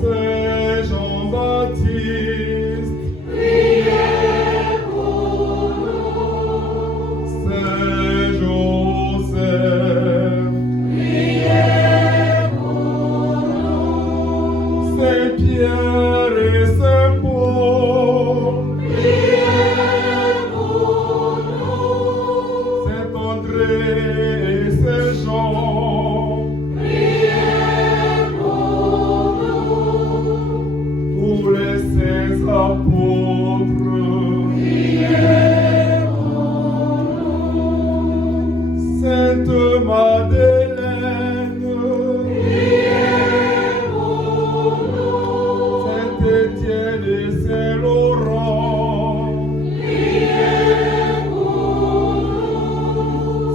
Saint Jean-Baptiste, Saint Joseph, Saint Pierre et Saint Paul, Saint André et Saint Jean, tous les saints apôtres, Sainte Madeleine, Saint Étienne et Saint Laurent,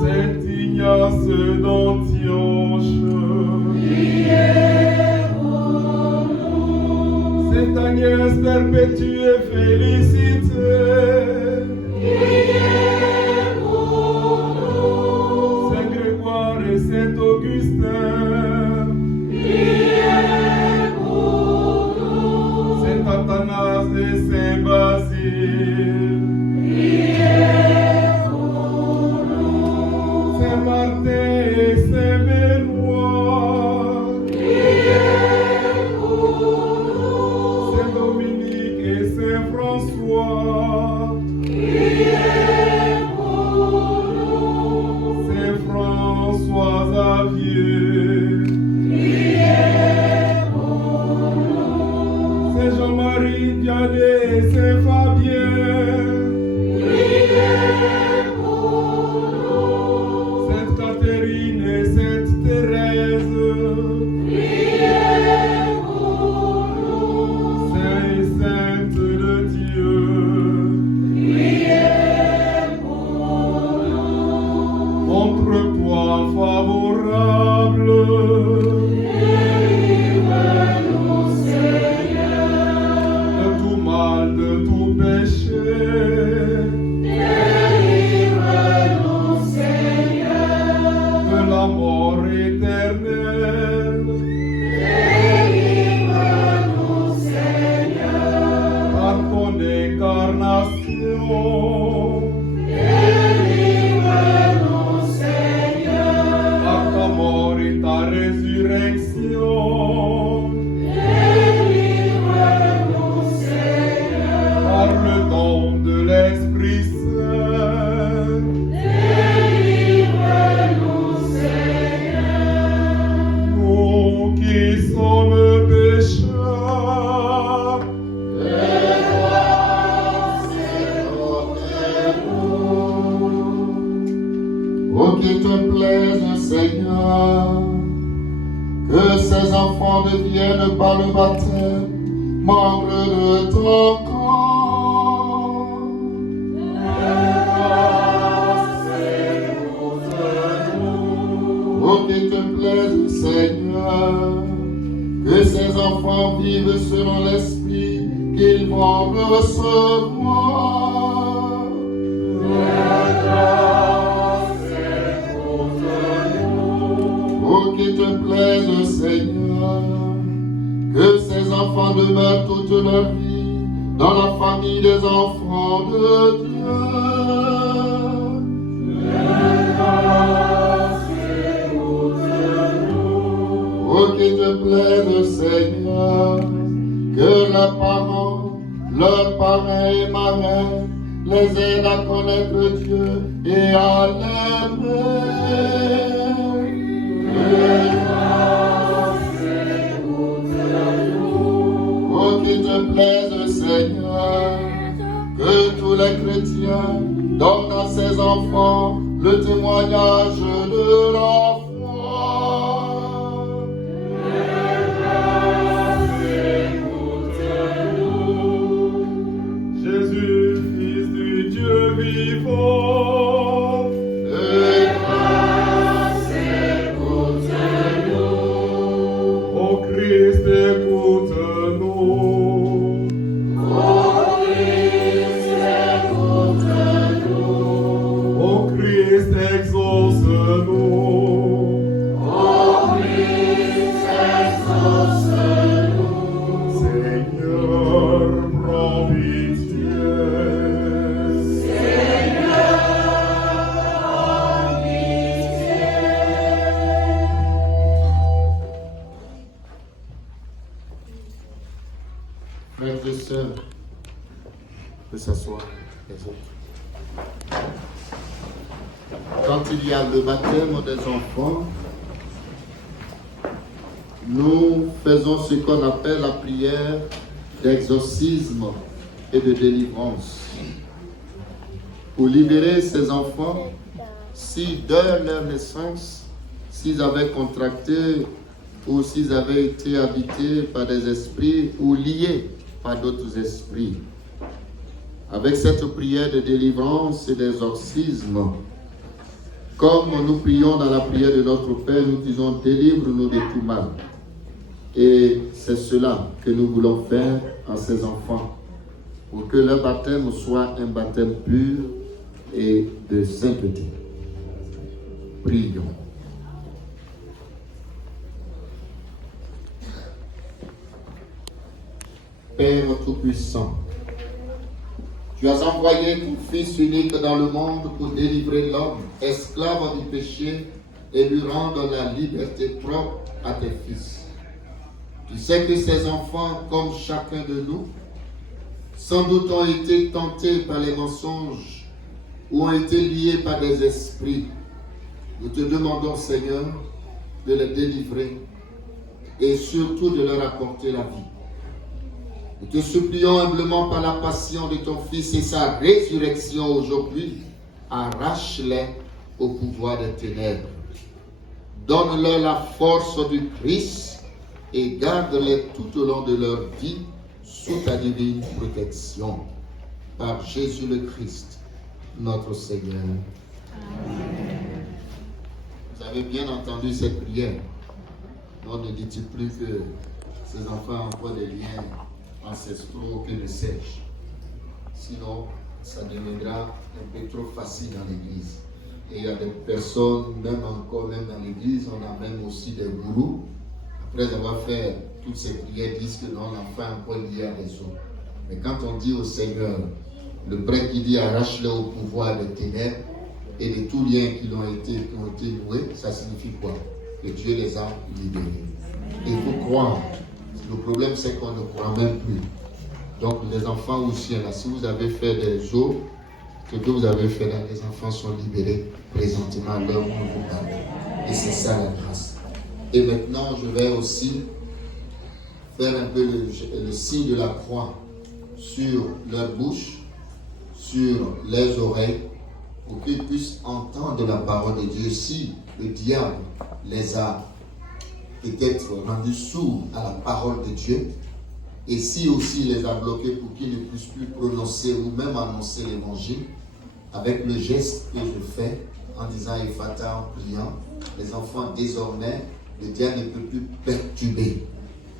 Saint Ignace d'Antioche, Sainte Agnès perpétue et félicitée, Saint Grégoire et Saint Augustin, Saint Athanase et Saint Basile, Saint Martin et Saint Benoît, Saint Dominique et Saint François, Saint François Xavier, Saint Jean-Marie Vianney et Saint Fabien, Sainte Catherine et Sainte Thérèse, Saints et Saintes de Dieu, montre-toi favorable, de tout mal, de tout péché, de la mort éternelle, par ton incarnation, par ta mort et ta résurrection, par le don de l'Esprit Saint, nous qui sommes pécheurs, Oh, qu'il te plaise, Seigneur, que ces enfants deviennent par le baptême membres de ton corps. Oh, qu'il te plaise, Seigneur, que ces enfants vivent selon l'esprit qu'ils vont recevoir. Oh, qu'il te plaise, Seigneur, que ces enfants demeurent toute leur vie dans la famille des enfants de Dieu. Oh, qu'il te plaise, Seigneur, que leurs parents et marraines les aident à connaître Dieu et à l'aimer. Oh, qu'il te plaise, Seigneur, que tous les chrétiens donnent à ses enfants le témoignage de leur foi. Jésus, Fils du Dieu vivant, ô Christ, écoute-nous. Ô Christ, exauce s'asseoir, les autres. Quand il y a le baptême des enfants, nous faisons ce qu'on appelle la prière d'exorcisme et de délivrance. Pour libérer ces enfants, si dès leur naissance, s'ils avaient contracté ou s'ils avaient été habités par des esprits ou liés par d'autres esprits. Avec cette prière de délivrance et d'exorcisme, comme nous prions dans la prière de notre Père, nous disons « Délivre-nous de tout mal ». Et c'est cela que nous voulons faire à ces enfants, pour que leur baptême soit un baptême pur et de sainteté. Prions. Père Tout-Puissant, tu as envoyé ton Fils unique dans le monde pour délivrer l'homme, esclave du péché, et lui rendre la liberté propre à tes fils. Tu sais que ces enfants, comme chacun de nous, sans doute ont été tentés par les mensonges ou ont été liés par des esprits. Nous te demandons, Seigneur, de les délivrer et surtout de leur apporter la vie. Nous te supplions humblement par la passion de ton Fils et sa résurrection aujourd'hui, arrache-les au pouvoir des ténèbres. Donne-leur la force du Christ et garde-les tout au long de leur vie sous ta divine protection. Par Jésus le Christ, notre Seigneur. Amen. Vous avez bien entendu cette prière. On ne dit plus que ces enfants emploient des liens ancestraux, que ne sais-je. Sinon, ça deviendra un peu trop facile dans l'église. Et il y a des personnes, même dans l'église, on a même aussi des gourous. Après avoir fait toutes ces prières, disent que non, l'enfant est encore lié à des autres. Mais quand on dit au Seigneur, le prêtre qui dit arrache-le au pouvoir des ténèbres et de tous liens qui ont été noués, ça signifie quoi? Que Dieu les a libérés. Et il faut croire. Le problème, c'est qu'on ne croit même plus. Donc, les enfants aussi, là, si vous avez fait des eaux, ce que vous avez fait là, les enfants sont libérés présentement à leur nouveau baptême. Et c'est ça la grâce. Et maintenant, je vais aussi faire un peu le signe de la croix sur leur bouche, sur les oreilles, pour qu'ils puissent entendre la parole de Dieu. Si le diable les a peut-être rendus sourds à la parole de Dieu, et si aussi il les a bloqués pour qu'ils ne puissent plus prononcer ou même annoncer l'évangile, avec le geste que je fais en disant Ephata, en priant, les enfants désormais, le diable ne peut plus perturber.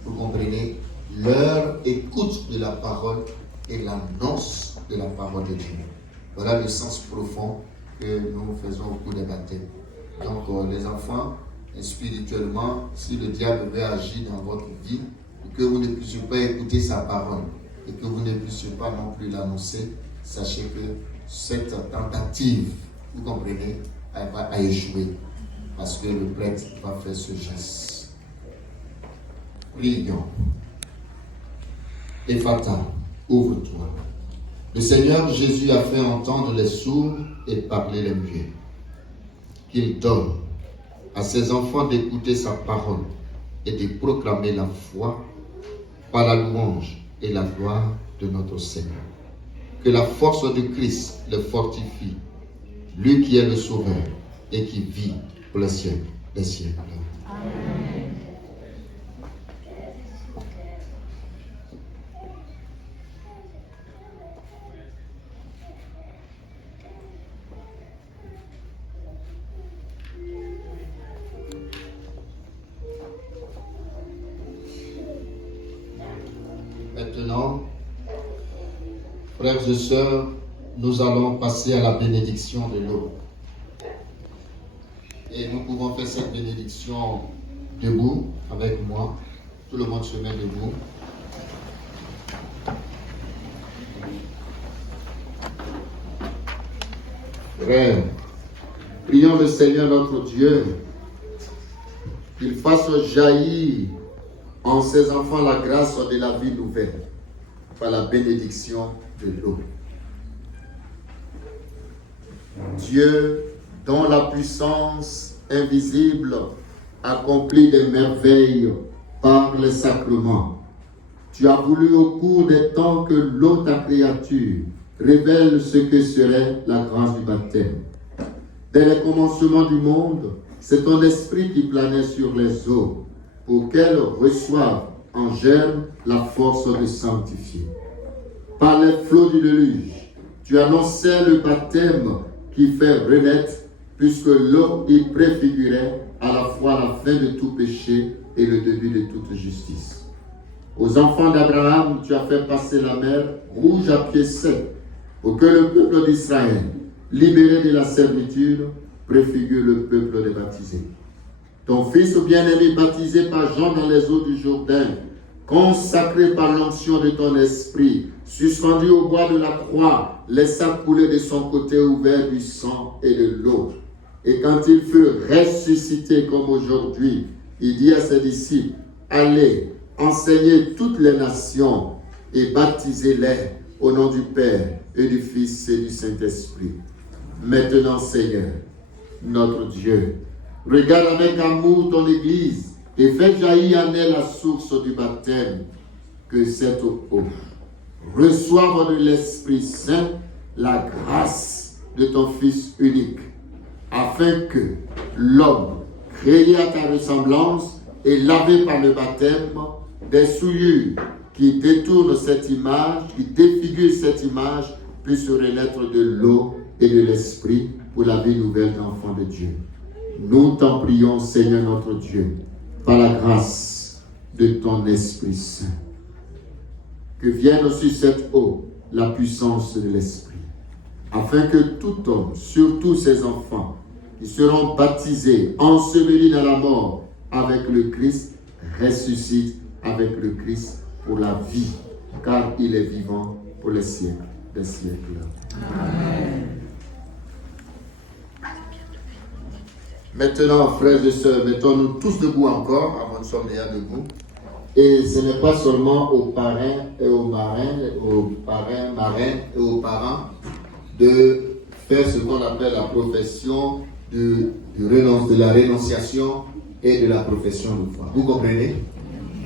Vous comprenez? Leur écoute de la parole et l'annonce de la parole de Dieu. Voilà le sens profond que nous faisons au cours des baptêmes. Donc les enfants, spirituellement, si le diable veut agir dans votre vie, que vous ne puissiez pas écouter sa parole et que vous ne puissiez pas non plus l'annoncer, sachez que cette tentative, vous comprenez, elle va échouer parce que le prêtre va faire ce geste. Prions. Ephata, ouvre-toi. Le Seigneur Jésus a fait entendre les sourds et parler les muets. Qu'il donne à ses enfants d'écouter sa parole et de proclamer la foi par la louange et la gloire de notre Seigneur. Que la force de Christ le fortifie, lui qui est le Sauveur et qui vit pour les siècles des siècles. Amen. Maintenant, frères et sœurs, nous allons passer à la bénédiction de l'eau. Et nous pouvons faire cette bénédiction debout avec moi. Tout le monde se met debout. Frères, prions le Seigneur notre Dieu qu'il fasse jaillir en ses enfants la grâce de la vie nouvelle par la bénédiction de l'eau. Dieu, dont la puissance invisible accomplit des merveilles par les sacrements. Tu as voulu au cours des temps que l'eau, ta créature, révèle ce que serait la grâce du baptême. Dès le commencement du monde, c'est ton esprit qui planait sur les eaux pour qu'elles reçoivent en germe la force de sanctifier. Par les flots du déluge, tu annonçais le baptême qui fait renaître, puisque l'eau y préfigurait à la fois la fin de tout péché et le début de toute justice. Aux enfants d'Abraham, tu as fait passer la mer rouge à pied sec, pour que le peuple d'Israël, libéré de la servitude, préfigure le peuple des baptisés. Ton fils bien-aimé baptisé par Jean dans les eaux du Jourdain, consacré par l'onction de ton esprit, suspendu au bois de la croix, laissa couler de son côté ouvert du sang et de l'eau. Et quand il fut ressuscité comme aujourd'hui, il dit à ses disciples, allez, enseignez toutes les nations et baptisez-les au nom du Père et du Fils et du Saint-Esprit. Maintenant, Seigneur, notre Dieu, regarde avec amour ton Église et fais jaillir en elle la source du baptême, que cette eau reçoive de l'Esprit Saint la grâce de ton Fils unique, afin que l'homme, créé à ta ressemblance et lavé par le baptême, des souillures qui détournent cette image, qui défigurent cette image, puissent renaître de l'eau et de l'Esprit pour la vie nouvelle d'enfants de Dieu. Nous t'en prions, Seigneur notre Dieu, par la grâce de ton Esprit Saint. Que vienne sur cette eau la puissance de l'Esprit, afin que tout homme, surtout ses enfants, qui seront baptisés, ensevelis dans la mort avec le Christ, ressuscitent avec le Christ pour la vie, car il est vivant pour les siècles des siècles. Amen. Maintenant, frères et sœurs, mettons-nous tous debout encore, avant de sommeiller debout. Et ce n'est pas seulement aux parrains et aux marraines, marraines et aux parents de faire ce qu'on appelle la profession de la rénonciation et de la profession de foi. Vous comprenez?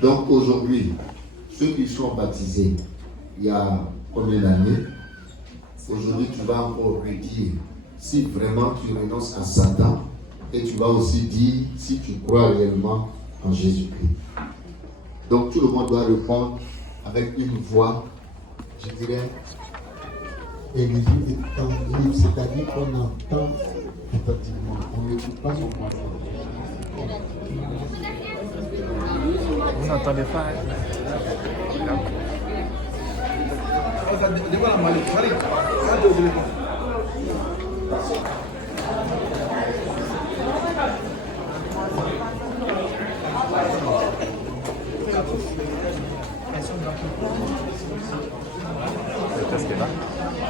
Donc aujourd'hui, ceux qui sont baptisés il y a combien d'années, aujourd'hui tu vas encore redire si vraiment tu renonces à Satan, et tu vas aussi dire si tu crois réellement en Jésus-Christ. Donc tout le monde doit répondre avec une voix, je dirais, élevé et tangible, c'est-à-dire qu'on entend effectivement, on n'écoute pas son voix. Vous n'entendez pas?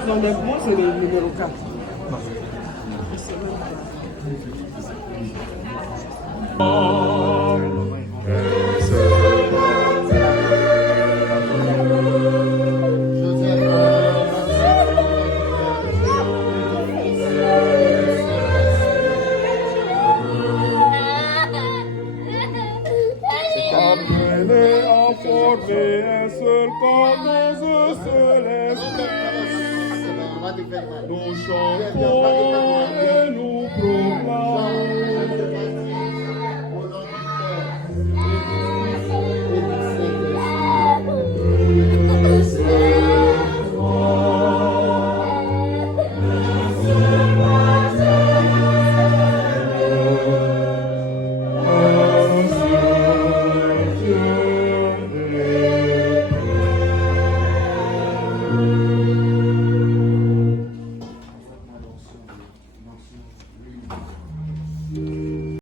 Non, mais moi, c'est le numéro 4. Appelez à former un seul corps dans un seul esprit. Nous chantons et nous proclamons.